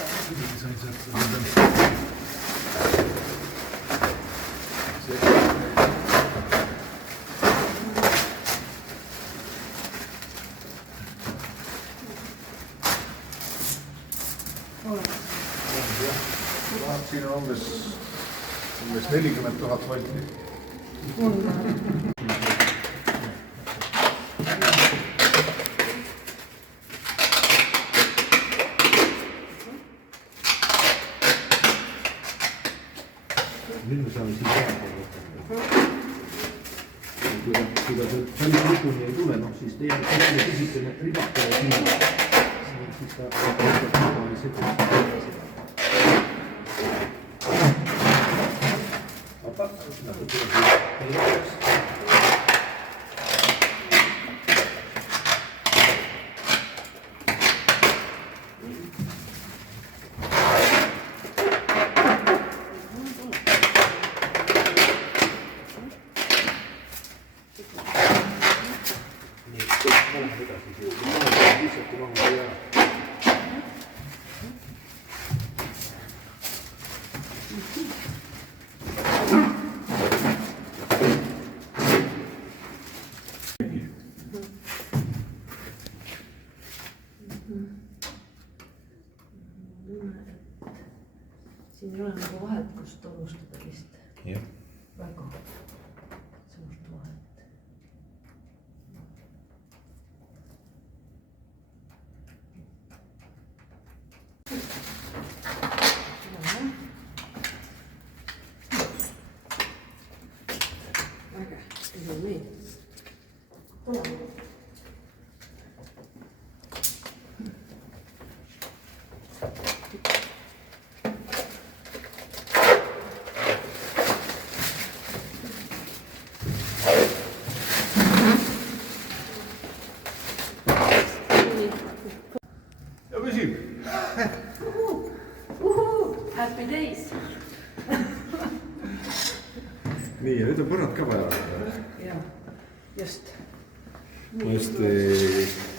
sain sealt. Siin on umbes 40 000 volti. Nüüd me saame siin kui ta päris lõpuni ei tule, siis teie pisikene ribake sinna, siis ta siin ei ole nagu vahet, kust alustada vist. Jah. Väga suurt vahet. Äge, see on nii. Tule. Ja püsib. Happy days. Nii, ja nüüd on põrand ka vaja. Jah, just. Just